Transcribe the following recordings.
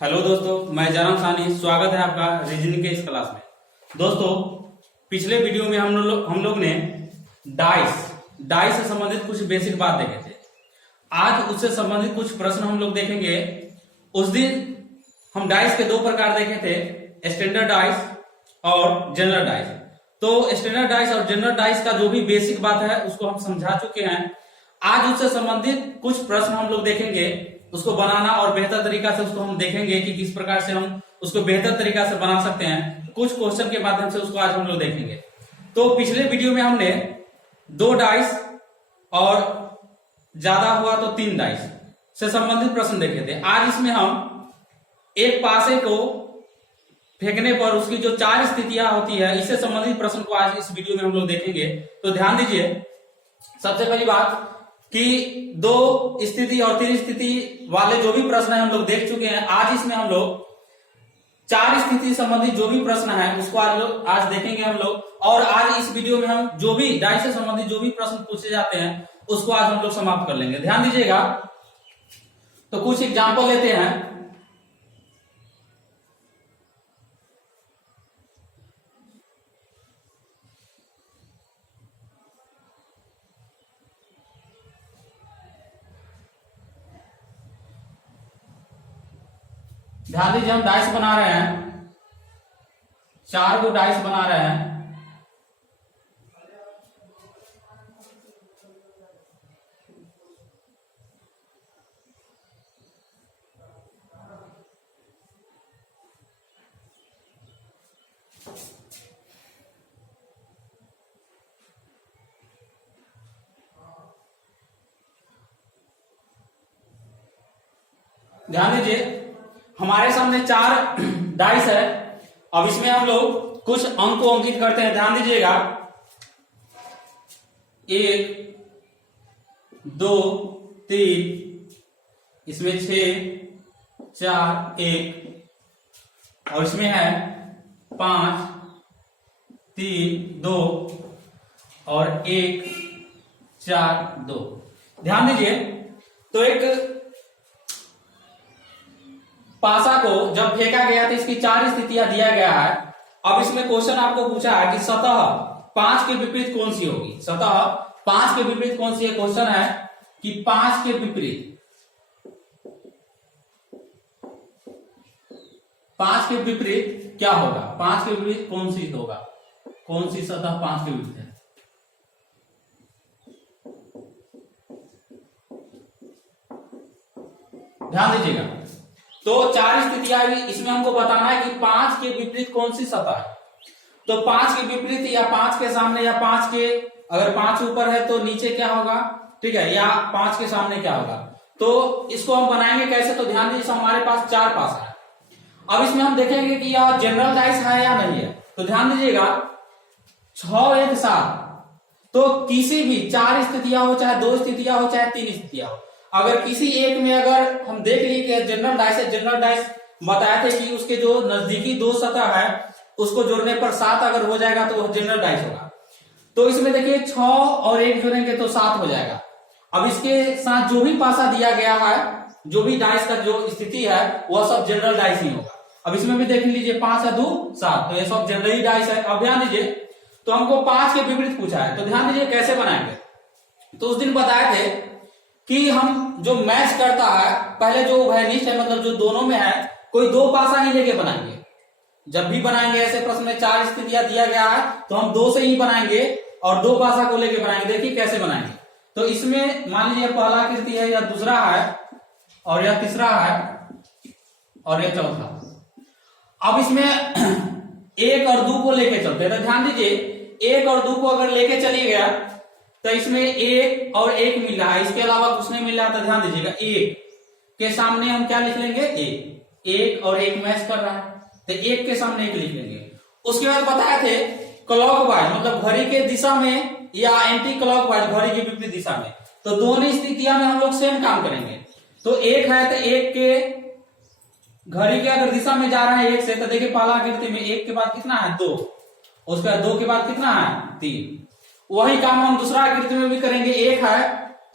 Hello दोस्तों, मैं जानम सानी। स्वागत है आपका रीजनिंग के इस क्लास में। दोस्तों, पिछले वीडियो में हम लोग ने डाइस से संबंधित कुछ बेसिक बात देखे थे। आज उससे संबंधित कुछ प्रश्न हम लोग देखेंगे। उस दिन हम डाइस के दो प्रकार देखे थे, स्टैंडर्ड डाइस और जनरल डाइस। तो स्टैंडर्ड डाइस और जनरल डाइस का जो भी बेसिक बात है उसको हम समझा चुके हैं। आज उससे संबंधित कुछ प्रश्न हम लोग देखेंगे, उसको बनाना और बेहतर तरीका से उसको हम देखेंगे कि किस प्रकार से हम उसको बेहतर तरीका से बना सकते हैं। कुछ क्वेश्चन के माध्यम से उसको आज हम लोग देखेंगे। तो पिछले वीडियो में हमने 2 डाइस और ज्यादा हुआ तो 3 डाइस से संबंधित प्रश्न देखे थे। आज इसमें हम एक पासे को फेंकने पर उसकी जो 4 स्थितियां होती है, इससे संबंधित प्रश्न को आज इस वीडियो में हम लोग देखेंगे। तो ध्यान दीजिए, सबसे पहली बात कि 2 स्थिति और 3 स्थिति वाले जो भी प्रश्न है हम लोग देख चुके हैं। आज इसमें हम लोग 4 स्थिति संबंधित जो भी प्रश्न है उसको आज देखेंगे हम लोग। और आज इस वीडियो में हम जो भी डाइस से संबंधित जो भी प्रश्न पूछे जाते हैं उसको आज हम लोग समाप्त कर लेंगे। ध्यान दीजिएगा। तो कुछ एग्जाम्पल लेते हैं। ध्यान दीजिए, हम डाइस बना रहे हैं, 4 को डाइस बना रहे हैं। ध्यान दीजिए, हमारे सामने 4 डाइस है। अब इसमें हम लोग कुछ अंक को अंकित करते हैं। ध्यान दीजिएगा, 1 2 3, इसमें 6 4 1, और इसमें है 5 3 2 और 1 4 2। ध्यान दीजिए, तो एक पासा को जब फेंका गया तो इसकी 4 स्थितियां दिया गया है। अब इसमें क्वेश्चन आपको पूछा है कि सतह 5 के विपरीत कौन सी होगी। सतह 5 के विपरीत कौन सी है। क्वेश्चन है कि 5 के विपरीत, 5 के विपरीत क्या होगा। 5 के विपरीत कौन सी होगा, कौन सी सतह 5 के विपरीत है। ध्यान दीजिएगा, तो 4 स्थितियां इसमें हमको बताना है कि 5 के विपरीत कौन सी सतह है। तो 5 के विपरीत या 5 के सामने या 5 के, अगर 5 ऊपर है तो नीचे क्या होगा, ठीक है, या 5 के सामने क्या होगा। तो इसको हम बनाएंगे कैसे। तो ध्यान दीजिए, हमारे पास 4 पासा है। अब इसमें हम देखेंगे कि यह जनरल डाइस है या नहीं है। तो ध्यान दीजिएगा, 6 1 7, तो किसी भी 4 स्थितियां हो, चाहे 2 स्थितियां हो, चाहे 3 स्थितियां हो, अगर किसी एक में अगर हम देख ली कि जनरल डाइस है, जनरल डाइस बताए थे कि उसके जो नजदीकी 2 सतह है उसको जोड़ने पर 7 अगर हो जाएगा तो वह जनरल डाइस होगा। तो इसमें देखिए 6 और 1 जोड़ेंगे तो 7 हो जाएगा। अब इसके साथ जो भी पासा दिया गया है, जो भी डाइस का जो स्थिति है वह सब जनरल डाइस ही होगा। अब इसमें भी देख लीजिए, 5 है 2 7, तो ये सब जनरल डाइस है। अब ध्यान दीजिए, तो हमको 5 के विपरीत पूछा है। तो ध्यान दीजिए कैसे बनाएंगे। तो उस दिन बताए थे कि हम जो मैच करता है, पहले जो उभयनिष्ठ है, मतलब जो दोनों में है, कोई 2 पासा ही लेके बनाएंगे। जब भी बनाएंगे ऐसे प्रश्न में 4 स्थितियां दिया गया है तो हम 2 से ही बनाएंगे और 2 पासा को लेके बनाएंगे। देखिए कैसे बनाएंगे। तो इसमें मान लीजिए पहला आकृति है, या दूसरा है, और यह तीसरा है, और यह चौथा। अब इसमें 1 और 2 को लेके चलते हैं। तो ध्यान दीजिए, 1 और 2 को अगर लेके चलिए गया तो इसमें 1 और 1 मिल रहा है, इसके अलावा कुछ नहीं मिल रहा। तो ध्यान दीजिएगा, 1 के सामने हम क्या लिख लेंगे, 1 और 1 मैच कर रहा है तो 1 के सामने 1 लिख लेंगे। उसके बाद बताए थे क्लॉकवाइज, मतलब घड़ी के दिशा में, या एंटी क्लॉकवाइज घड़ी के विपरीत दिशा में। तो दोनों स्थितियां में हम लोग सेम काम करेंगे। तो 1 है तो 1 के घड़ी के अगर दिशा में जा रहा है 1 से, तो देखिए पहला आकृति में 1 के बाद कितना है 2, उसके बाद 2 के बाद कितना है 3। वही काम हम दूसरा आकृति में भी करेंगे। 1 है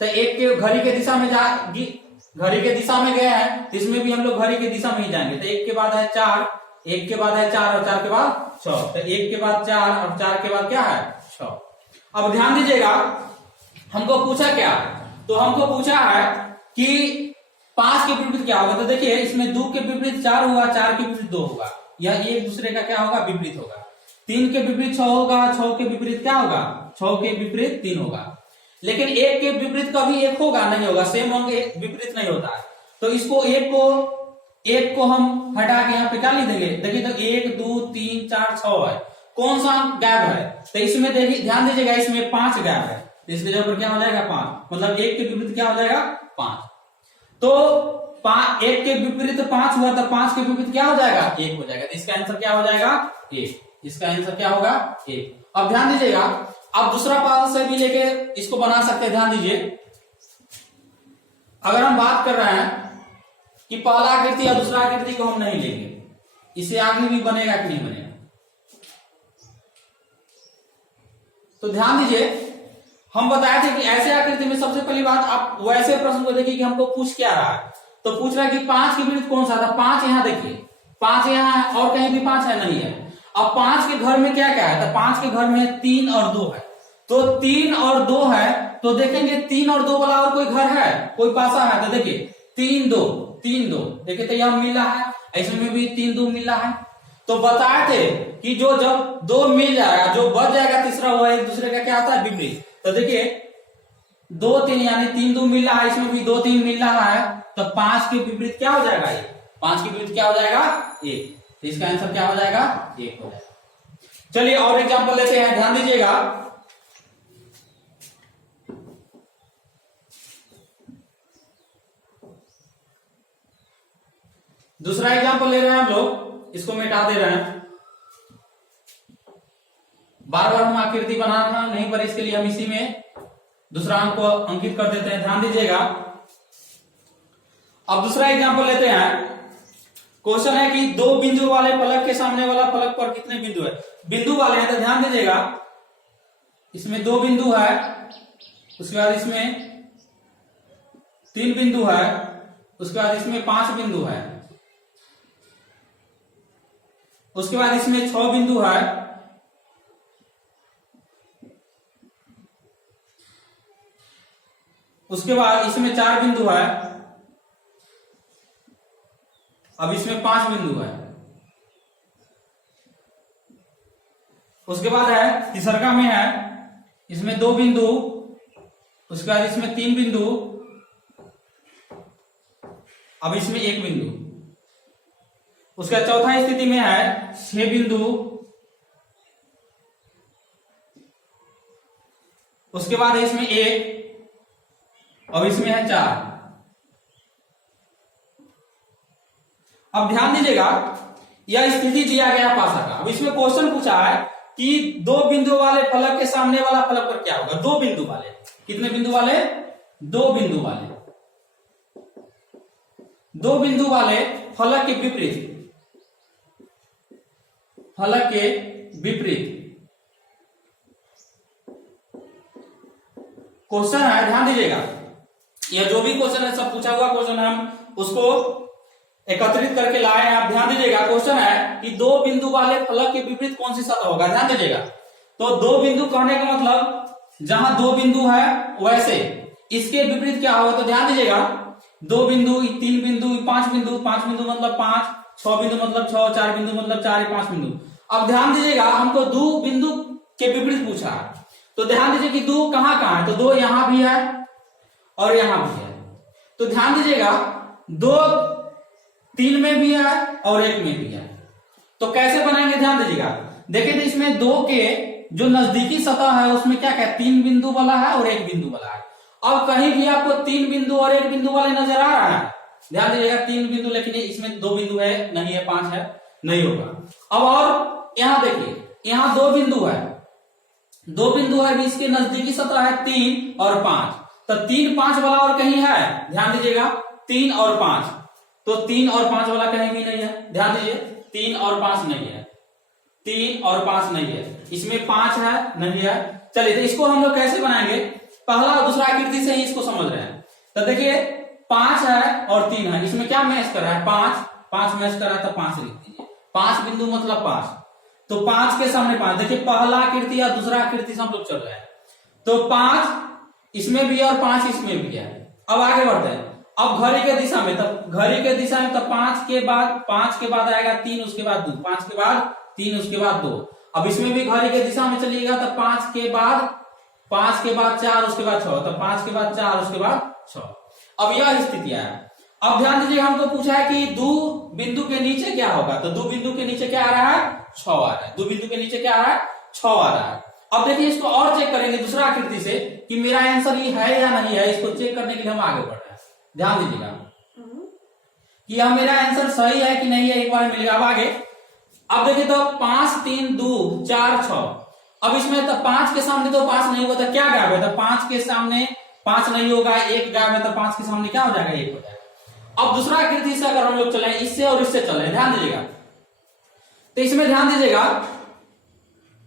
तो 1 के घड़ी के दिशा में घड़ी के दिशा में गए हैं तो इसमें भी हम लोग घड़ी के दिशा में ही जाएंगे। तो 1 के बाद है 4, 1 के बाद है 4 और 4 के बाद 6। तो 1 के बाद 4 और 4 के बाद क्या है 6। अब ध्यान दीजिएगा, हमको पूछा क्या, तो हमको पूछा है कि 5 के विपरीत क्या होगा। तो देखिए इसमें 2 के विपरीत 4 हुआ, 4 के विपरीत 2 होगा, यह एक दूसरे का क्या होगा विपरीत होगा। 3 के विपरीत 6 होगा, 6 के विपरीत क्या होगा 6 के विपरीत 3 होगा। लेकिन 1 के विपरीत कभी 1 होगा नहीं होगा, सेम अंक विपरीत नहीं होता है। तो इसको 1 को हम हटा के यहाँ पे क्या लिख देंगे, देखिए तो 1 2 3 4 6 है, कौन सा गैप है, तो इसमें देखिए ध्यान दीजिएगा इसमें 5 गैप है, तो इसके जगह पर क्या हो जाएगा 5, मतलब 1 के विपरीत क्या हो जाएगा 5। तो 1 के विपरीत 5 हुआ, तो 5 के विपरीत क्या हो जाएगा 1 हो जाएगा। तो इसका आंसर क्या हो जाएगा 1, इसका आंसर क्या होगा 1। अब ध्यान दीजिएगा, आप दूसरा पास से भी लेके इसको बना सकते हैं। ध्यान दीजिए, अगर हम बात कर रहे हैं कि पहला आकृति या दूसरा आकृति को हम नहीं लेंगे, इसे आगे भी बनेगा कि नहीं बनेगा, तो ध्यान दीजिए हम बताए थे कि ऐसे आकृति में सबसे पहली बात आप वैसे प्रश्न को देखिए कि हमको पूछ क्या रहा है। तो पूछ रहा है कि 5 के विपरीत कौन सा था, 5 यहाँ देखिए, 5 यहाँ है और कहीं भी 5 है नहीं है। अब 5 के घर में क्या क्या है, तो 5 के घर में 3 और 2 है, तो 3 और 2 है, तो देखेंगे 3 और 2 वाला और कोई घर है, कोई पासा है, तो देखिए 3 2 3 2, देखिए तो यह मिला है, ऐसे में भी 3 2 मिला है। तो बताए थे कि जो जब 2 मिल जाएगा, जो बच जाएगा तीसरा हुआ एक दूसरे का क्या होता है विपरीत। तो देखिए 2 3 यानी 3 2 मिल रहा है, इसमें भी 2 3 मिल रहा है, तो 5 के विपरीत क्या हो जाएगा 1, 5 के विपरीत क्या हो जाएगा 1, तो इसका आंसर क्या हो जाएगा 1 हो जाएगा। चलिए और एग्जांपल लेते हैं, ध्यान दीजिएगा, दूसरा एग्जांपल ले रहे हैं हम लोग, इसको मिटा दे रहे हैं, बार बार हम आकृति बनाना नहीं, पर इसके लिए हम इसी में दूसरा अंक को अंकित कर देते हैं। ध्यान दीजिएगा, अब दूसरा एग्जांपल लेते हैं। क्वेश्चन है कि 2 बिंदु वाले फलक के सामने वाला फलक पर कितने बिंदु है, बिंदु वाले हैं, तो ध्यान दीजिएगा इसमें 2 बिंदु है, उसके बाद इसमें 3 बिंदु है, उसके बाद इसमें 5 बिंदु है, उसके बाद इसमें 6 बिंदु है, उसके बाद इसमें 4 बिंदु है, अब इसमें 5 बिंदु है, उसके बाद है तीसरा में है, इसमें 2 बिंदु, उसके बाद इसमें 3 बिंदु, अब इसमें 1 बिंदु, उसका चौथा स्थिति में है 6 बिंदु, उसके बाद है इसमें 1, और इसमें है 4। अब ध्यान दीजिएगा, यह स्थिति दिया गया पासा का। अब इसमें क्वेश्चन पूछा है कि 2 बिंदु वाले फलक के सामने वाला फलक पर क्या होगा, 2 बिंदु वाले, कितने बिंदु वाले 2 बिंदु वाले, 2 बिंदु वाले फलक के विपरीत, फलक के विपरीत क्वेश्चन है। ध्यान दीजिएगा, यह जो भी क्वेश्चन है सब पूछा हुआ क्वेश्चन है, हम उसको एकत्रित करके लाए हैं। आप ध्यान दीजिएगा, क्वेश्चन है कि 2 बिंदु वाले फलक के विपरीत कौन सी सतह होगा। ध्यान दीजिएगा, तो 2 बिंदु कहने का मतलब जहां 2 बिंदु है वैसे इसके विपरीत क्या होगा। तो ध्यान दीजिएगा, 2 बिंदु 3 बिंदु 5 बिंदु, 5 बिंदु मतलब 5, 6 बिंदु मतलब 6, 4 बिंदु मतलब 4, 5 बिंदु। अब ध्यान दीजिएगा, हमको 2 बिंदु के विपरीत पूछा है, तो ध्यान दीजिए कि 2 कहां कहां है, तो 2 यहां भी है और यहां भी है। तो ध्यान दीजिएगा 2 3 में भी है और 1 में भी है, तो कैसे बनाएंगे ध्यान दीजिएगा। देखिए तो इसमें 2 के जो नजदीकी सतह है उसमें क्या क्या 3 बिंदु वाला है और 1 बिंदु वाला है। अब कहीं भी आपको 3 बिंदु और 1 बिंदु वाले नजर आ रहा है, ध्यान दीजिएगा 3 बिंदु, लेकिन इसमें 2 बिंदु है नहीं है, 5 है नहीं होगा। अब और यहां देखिए, यहां 2 बिंदु है, 2 बिंदु है, इसके नजदीकी सतह है 3 और 5, तो 3 5 वाला और कहीं है, ध्यान दीजिएगा 3 और 5, तो 3 और 5 वाला कहीं भी नहीं है। ध्यान दीजिए 3 और 5 नहीं है, 3 और 5 नहीं है, इसमें 5 है नहीं है। चलिए तो इसको हम लोग कैसे बनाएंगे, पहला और दूसरा आकृति से ही इसको समझ रहे हैं। तो देखिए 5 है और 3 है, इसमें क्या मैच कर रहा है? 5 5 मैच कर रहा है, तो 5 लिख दीजिए। 5 बिंदु मतलब 5, तो 5 के सामने 5। देखिए पहला आकृति या दूसरा आकृति से हम लोग चल रहे हैं, तो 5 इसमें भी है और 5 इसमें भी है। अब आगे बढ़ते हैं। अब घड़ी के दिशा में, तब घड़ी के दिशा में तब 5 के बाद आएगा 3, उसके बाद 2, 5 के बाद 3, उसके बाद 2। अब इसमें भी घड़ी के दिशा में चलिएगा, तब 5 के बाद 4, उसके बाद 6, तब 5 के बाद 4, उसके बाद 6। अब यह स्थितियां है। अब ध्यान दीजिए, हमको पूछा है कि 2 बिंदु के नीचे क्या होगा, तो 2 बिंदु के नीचे क्या आ रहा है? 6 आ रहा है। 2 बिंदु के नीचे क्या आ रहा है? 6 आ रहा है। अब देखिए इसको और चेक करेंगे दूसरा आकृति से कि मेरा आंसर ये है या नहीं है। इसको चेक करने के लिए हम आगे बढ़ रहे हैं। ध्यान दीजिएगा कि यह मेरा आंसर सही है कि नहीं है, एक बार मिलेगा। अब आगे, अब देखिए तो 5 3 2 4 6। अब इसमें तो 5 के सामने तो 5 नहीं होगा, तो क्या गायब है? तो 5 के सामने 5 नहीं होगा, 1 गायब है, तो 5 के सामने क्या हो जाएगा? 1 हो जाएगा। अब दूसरा आकृति से अगर हम लोग चले, इससे और इससे चले, ध्यान दीजिएगा, तो इसमें ध्यान दीजिएगा,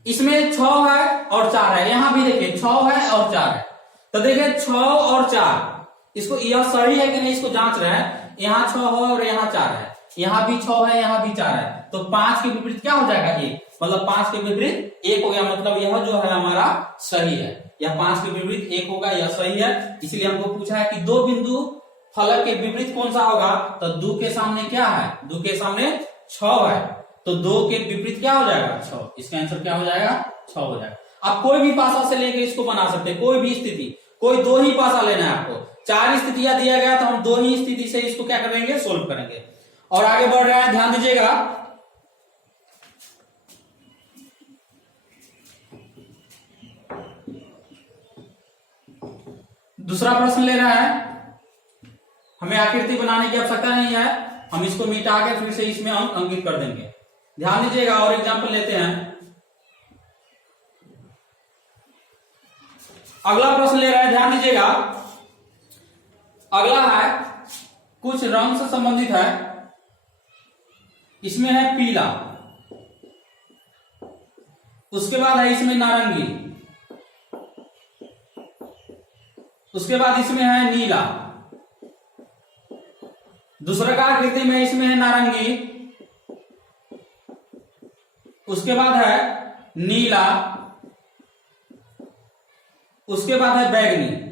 इसमें 6 है और 4 है, यहां भी देखिए 6 है और 4 है। तो देखिए 6 और 4, इसको यह सही है कि नहीं इसको जांच रहे हैं। यहाँ 6 है और यहाँ 4 है, यहाँ भी 6 है, यहाँ भी 4 है, तो 5 के विपरीत क्या हो जाएगा? 1, मतलब 5 के विपरीत 1 हो गया, मतलब यह जो है हमारा सही है। यह 5 के विपरीत 1 होगा, यह सही है। इसलिए हमको पूछा है कि 2 बिंदु फलक के विपरीत कौन सा होगा, तो 2 के सामने क्या है? 2 के सामने 6 है, तो 2 के विपरीत क्या हो जाएगा? 6। इसका आंसर क्या हो जाएगा? 6 हो जाएगा। आप कोई भी पासा से लेके इसको बना सकते हैं, कोई भी स्थिति, कोई 2 ही पासा लेना है आपको। 4 स्थितियां दिया गया, तो हम 2 ही स्थिति से इसको क्या करेंगे? सोल्व करेंगे। और आगे बढ़ रहा है, ध्यान दीजिएगा, दूसरा प्रश्न ले रहा है। हमें आकृति बनाने की आवश्यकता नहीं है, हम इसको मिटा के फिर से इसमें हम अंकित कर देंगे। ध्यान दीजिएगा, और एग्जाम्पल लेते हैं। अगला प्रश्न ले रहा है, ध्यान दीजिएगा, अगला है कुछ रंग से संबंधित है। इसमें है पीला, उसके बाद है इसमें नारंगी, उसके बाद इसमें है नीला, दूसरा का आकृति में इसमें है नारंगी, उसके बाद है नीला, उसके बाद है बैगनी।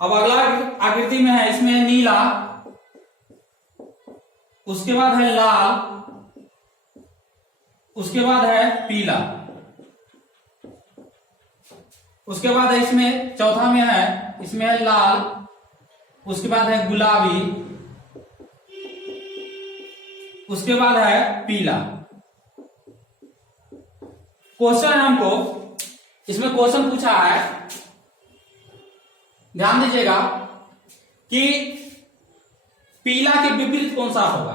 अब अगला आकृति में है, इसमें है नीला, उसके बाद है लाल, उसके बाद है पीला, उसके बाद है इसमें चौथा में है, इसमें है लाल, उसके बाद है गुलाबी, उसके बाद है पीला। क्वेश्चन हमको इसमें क्वेश्चन पूछा है, ध्यान दीजिएगा, कि पीला के विपरीत कौन सा होगा?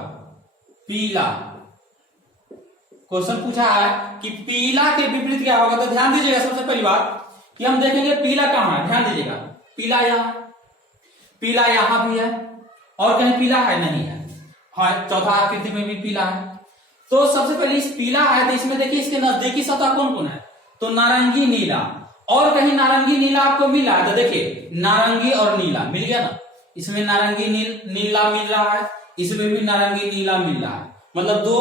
पीला, क्वेश्चन पूछा है कि पीला के विपरीत क्या होगा। तो ध्यान दीजिएगा, सबसे पहली बात कि हम देखेंगे पीला कहां है। ध्यान दीजिएगा, पीला यहां, पीला यहां भी है, और कहीं पीला है? नहीं है, हाँ, चौथा आकृति में भी पीला है। तो सबसे पहले इस पीला है, तो इसमें देखिए इसके नजदीकी सतह कौन कौन है? तो नारंगी, नीला, और कहीं नारंगी नीला आपको मिला है? तो देखिए नारंगी और नीला मिल गया ना, इसमें नारंगी नीला मिल रहा है, इसमें भी नारंगी नीला मिल रहा है, मतलब 2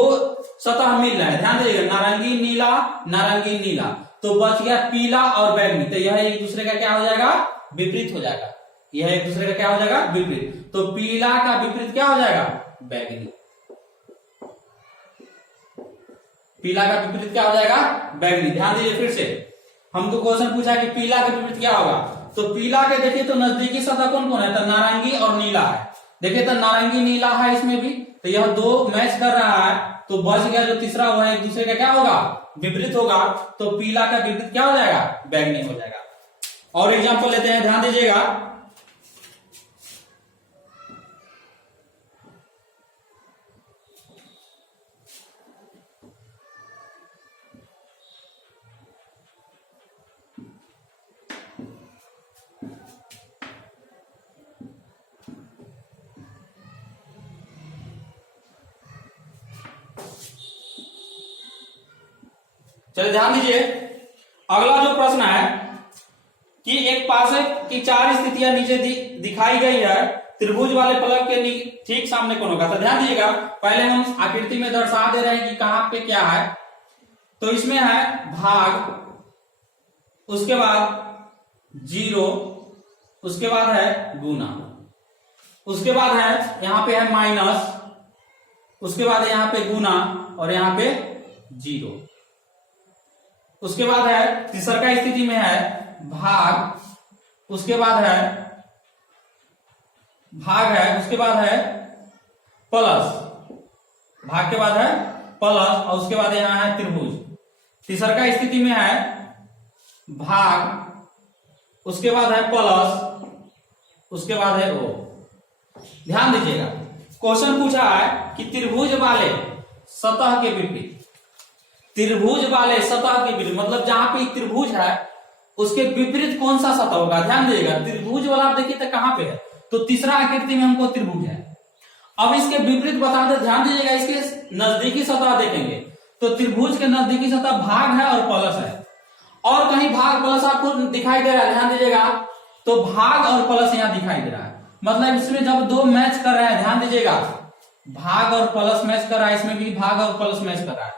सतह मिल रहा है। ध्यान दीजिएगा, नारंगी नीला, नारंगी नीला, तो बच गया पीला और बैगनी। तो यह एक दूसरे का क्या हो जाएगा? विपरीत हो जाएगा। यह एक दूसरे का क्या हो जाएगा? विपरीत। तो पीला का विपरीत क्या हो जाएगा? बैगनी। पीला का विपरीत क्या हो जाएगा? बैगनी। ध्यान दीजिए, फिर से हमको क्वेश्चन पूछा कि पीला के विपरीत क्या होगा। तो पीला के देखिए तो नजदीकी सतह कौन कौन है? तो नारंगी और नीला है। देखिए तो नारंगी नीला है इसमें भी, तो यह 2 मैच कर रहा है, तो बच गया जो तीसरा हुआ है, एक दूसरे का क्या होगा? विपरीत होगा। तो पीला का विपरीत क्या हो जाएगा? बैगनी हो जाएगा। और एग्जाम्पल लेते हैं, ध्यान दीजिएगा, चलिए ध्यान दीजिए, अगला जो प्रश्न है कि एक पार्श्व की 4 स्थितियां नीचे दिखाई गई है, त्रिभुज वाले फलक के ठीक सामने कौन होगा। तो ध्यान दीजिएगा, पहले हम आकृति में दर्शा दे रहे हैं कि कहां पे क्या है। तो इसमें है भाग, उसके बाद 0, उसके बाद है गुना, उसके बाद है यहां पे है माइनस, उसके बाद यहां पे गुना और यहां पे 0, उसके बाद है तीसरा स्थिति में है भाग, उसके बाद है उसके बाद है प्लस, भाग के बाद है प्लस और उसके बाद यहां है त्रिभुज। तीसरा स्थिति में है भाग, उसके बाद है प्लस, उसके बाद है ओ। ध्यान दीजिएगा, क्वेश्चन पूछा है कि त्रिभुज वाले सतह के विपरीत, त्रिभुज वाले सतह के विपरीत मतलब जहां पे त्रिभुज है उसके विपरीत कौन सा सतह होगा। ध्यान दीजिएगा, त्रिभुज वाला आप देखिए तो कहां पे है, तो तीसरा आकृति में हमको त्रिभुज है। अब इसके विपरीत बता दे, ध्यान दीजिएगा, इसके नजदीकी सतह देखेंगे तो त्रिभुज के नजदीकी सतह भाग है और प्लस है, और कहीं भाग प्लस आपको दिखाई दे रहा है। ध्यान दीजिएगा, तो भाग और प्लस यहां दिखाई दे रहा है, मतलब इसमें जब दो मैच कर रहे हैं, ध्यान दीजिएगा, भाग और प्लस मैच कर रहा है, इसमें भी भाग और प्लस मैच कर रहा है,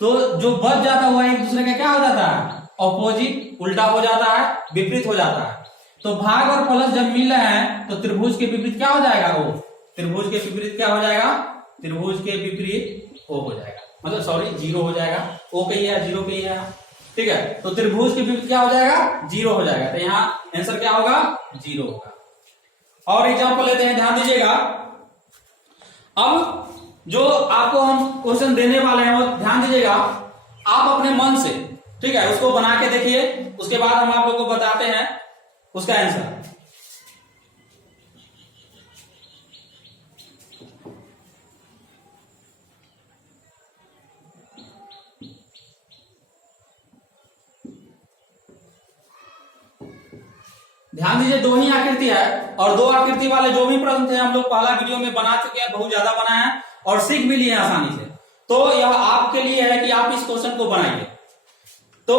तो जो बच जाता हुआ एक दूसरे का क्या हो जाता है, ऑपोजिट, उल्टा हो जाता है, विपरीत हो जाता है। तो भाग और प्लस जब मिल रहे हैं तो त्रिभुज के विपरीत क्या हो जाएगा, ओ। त्रिभुज के विपरीत क्या हो जाएगा, त्रिभुज के विपरीत ओ हो जाएगा, मतलब सॉरी 0 हो जाएगा, ओ कही है 0 कही है, ठीक है। तो त्रिभुज के विपरीत क्या हो जाएगा, 0 हो जाएगा, तो यहाँ आंसर क्या होगा, 0 होगा। और एग्जाम्पल लेते हैं, ध्यान दीजिएगा। अब जो आपको हम क्वेश्चन देने वाले हैं वो ध्यान दीजिएगा, आप अपने मन से, ठीक है, उसको बना के देखिए, उसके बाद हम आप लोग को बताते हैं उसका आंसर। ध्यान दीजिए, 2 ही आकृति है और 2 आकृति वाले जो भी प्रश्न थे हम लोग पहला वीडियो में बना चुके हैं, बहुत ज्यादा बनाए हैं और सीख भी लिए आसानी से। तो यह आपके लिए है कि आप इस क्वेश्चन को बनाइए। तो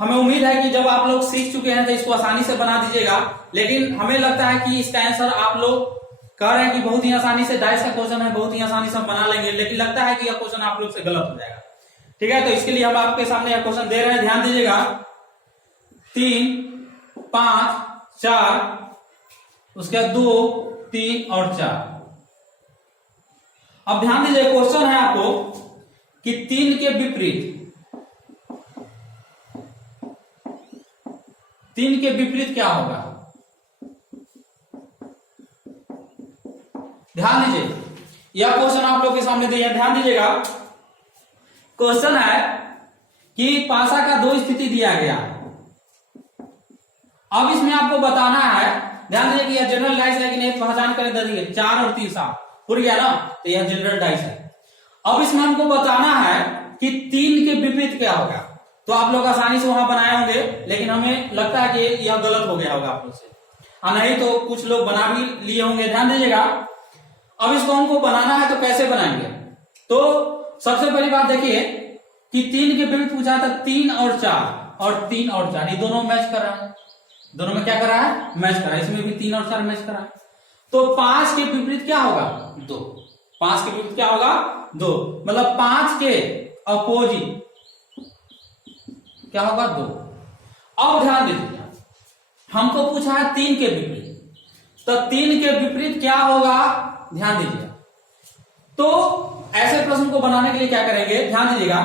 हमें उम्मीद है कि जब आप लोग सीख चुके हैं तो इसको आसानी से बना दीजिएगा, लेकिन हमें लगता है कि इसका आंसर आप लोग कह रहे हैं कि बहुत ही आसानी से, डाइस का क्वेश्चन है, बहुत ही आसानी से हम बना लेंगे, लेकिन लगता है कि यह क्वेश्चन आप लोग से गलत हो जाएगा, ठीक है। तो इसके लिए हम आपके सामने यह क्वेश्चन दे रहे हैं, ध्यान दीजिएगा। 3, 5, 4, उसके बाद 2, 3 और 4। अब ध्यान दीजिए, क्वेश्चन है आपको कि 3 के विपरीत, 3 के विपरीत क्या होगा। ध्यान दीजिए, यह क्वेश्चन आप लोग के सामने दिया, ध्यान दीजिएगा। क्वेश्चन है कि पासा का 2 स्थिति दिया गया, अब इसमें आपको बताना है, ध्यान दीजिए कि यह जनरल डाइस है कि नहीं, पहचान करें दीजिए, 4 और 3 7 पूरी गया ना, तो यह जनरल डाइस है। अब इसमें हमको बताना है कि 3 के विपरीत क्या होगा। तो आप लोग आसानी से वहां बनाए होंगे, लेकिन हमें लगता है कि यह गलत हो गया होगा आप लोग से, और नहीं तो कुछ लोग बना भी लिए होंगे। ध्यान दीजिएगा, अब इसको हमको बनाना है तो कैसे बनाएंगे। तो सबसे पहली बात देखिए कि 3 के विपरीत पूछा था, 3 और 4 और 3 और 4 ये दोनों मैच कर रहा है, दोनों में क्या कर रहा है, मैच कर रहा है, इसमें भी 3 और 4 मैच कर रहा है। तो 5 के विपरीत क्या होगा, 2। 5 के विपरीत क्या होगा, 2, मतलब 5 के अपोजिट क्या होगा, 2। अब ध्यान दीजिए, हमको पूछा है 3 के विपरीत, तो 3 के विपरीत क्या होगा, ध्यान दीजिए। तो ऐसे प्रश्न को बनाने के लिए क्या करेंगे, ध्यान दीजिएगा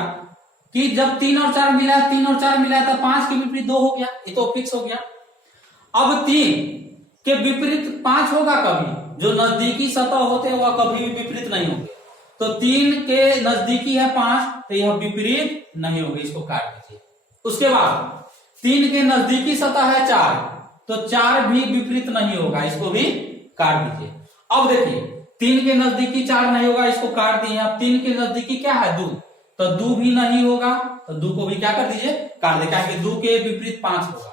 कि जब 3 और 4 मिला है, 3 और 4 मिला है, तो 5 के विपरीत 2 हो गया, ये तो फिक्स हो गया। अब 3 के विपरीत 5 होगा कभी, जो नजदीकी सतह होते हैं वह कभी भी विपरीत नहीं होंगे। तो 3 के नजदीकी है 5, तो यह विपरीत नहीं होगी, इसको काट दीजिए। उसके बाद 3 के नजदीकी सतह है 4, तो 4 भी विपरीत नहीं होगा, इसको भी काट दीजिए। अब देखिए 3 के नजदीकी 4 नहीं होगा, इसको काट दिए। अब 3 के नजदीकी क्या है, 2, तो 2 भी नहीं होगा, तो 2 को भी क्या कर दीजिए, काट दे, क्योंकि 2 के विपरीत 5 होगा।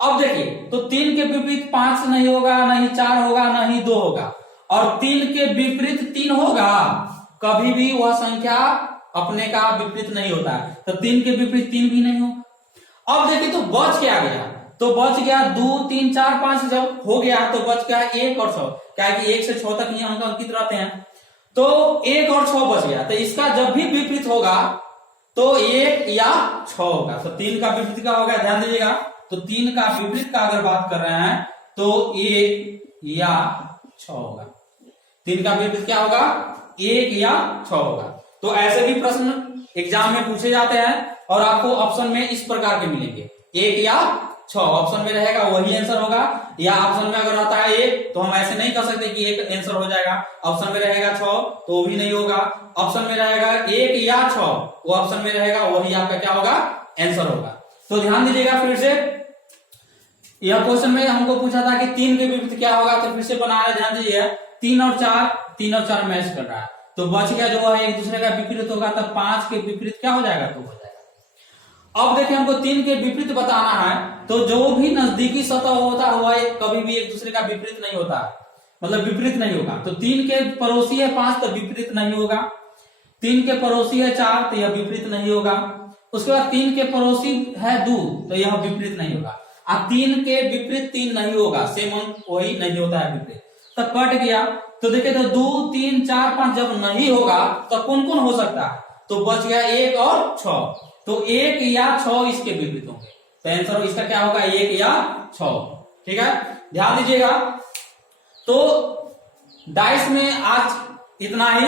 अब देखिए, तो 3 के विपरीत 5 नहीं होगा, नहीं 4 होगा, नहीं 2 होगा, और 3 के विपरीत 3 होगा, कभी भी वह संख्या अपने का विपरीत नहीं होता है, तो 3 के विपरीत 3 भी नहीं होगा। अब देखिए, तो बच क्या गया, तो बच गया 2 3 4 5 जब हो गया तो बच गया 1 और 6, क्या है कि 1 से 6 तक ये अंक अंकित रहते हैं, तो 1 और 6 बच गया। तो इसका जब भी विपरीत होगा तो 1 या 6 होगा। तो 3 का विपरीत क्या होगा, ध्यान दीजिएगा। तो 3 का विपरीत का अगर बात कर रहे हैं तो 1 या 6 होगा। 3 का विपरीत क्या होगा, 1 या 6 होगा। तो ऐसे भी प्रश्न एग्जाम में पूछे जाते हैं और आपको ऑप्शन में इस प्रकार के मिलेंगे, 1 या 6 ऑप्शन में रहेगा, वही आंसर होगा। या ऑप्शन में अगर आता है 1 तो हम ऐसे नहीं कर सकते कि 1 आंसर हो जाएगा। ऑप्शन में रहेगा 6 तो भी नहीं होगा। ऑप्शन में रहेगा 1 या 6, वो ऑप्शन में रहेगा, वही आपका क्या होगा, आंसर होगा। तो ध्यान दीजिएगा फिर से, यह क्वेश्चन में हमको पूछा था कि 3 के विपरीत क्या होगा, तो फिर से बना रहे, ध्यान दीजिएगा। 3 और 4 मैच कर रहा है, तो बच गया जो है एक दूसरे का विपरीत होगा, तब 5 के विपरीत क्या हो जाएगा, तो हो जाएगा। अब देखिए हमको 3 के विपरीत बताना है, तो जो भी नजदीकी सतह होता हुआ कभी भी एक दूसरे का विपरीत नहीं होता, मतलब विपरीत नहीं होगा। तो 3 के पड़ोसी है 5 तो विपरीत नहीं होगा, 3 के पड़ोसी है 4 तो यह विपरीत नहीं होगा। उसके बाद 3 के पड़ोसी है 2 तो यह विपरीत नहीं होगा। अब 3 के विपरीत 3 नहीं होगा, सेम अंक वही नहीं होता है विपरीत, तब कट गया। तो देखिए तो 2 3 4 5 जब नहीं होगा तो कौन कौन हो सकता है, तो बच गया 1 और 6, तो 1 या 6 इसके विपरीत होंगे। तो आंसर इसका क्या होगा, 1 या 6। ठीक है, ध्यान दीजिएगा। तो डाइस में आज इतना ही।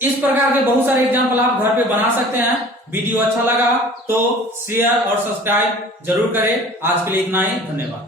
इस प्रकार के बहुत सारे एग्जाम्पल आप घर पे बना सकते हैं। वीडियो अच्छा लगा तो शेयर और सब्सक्राइब जरूर करें। आज के लिए इतना ही, धन्यवाद।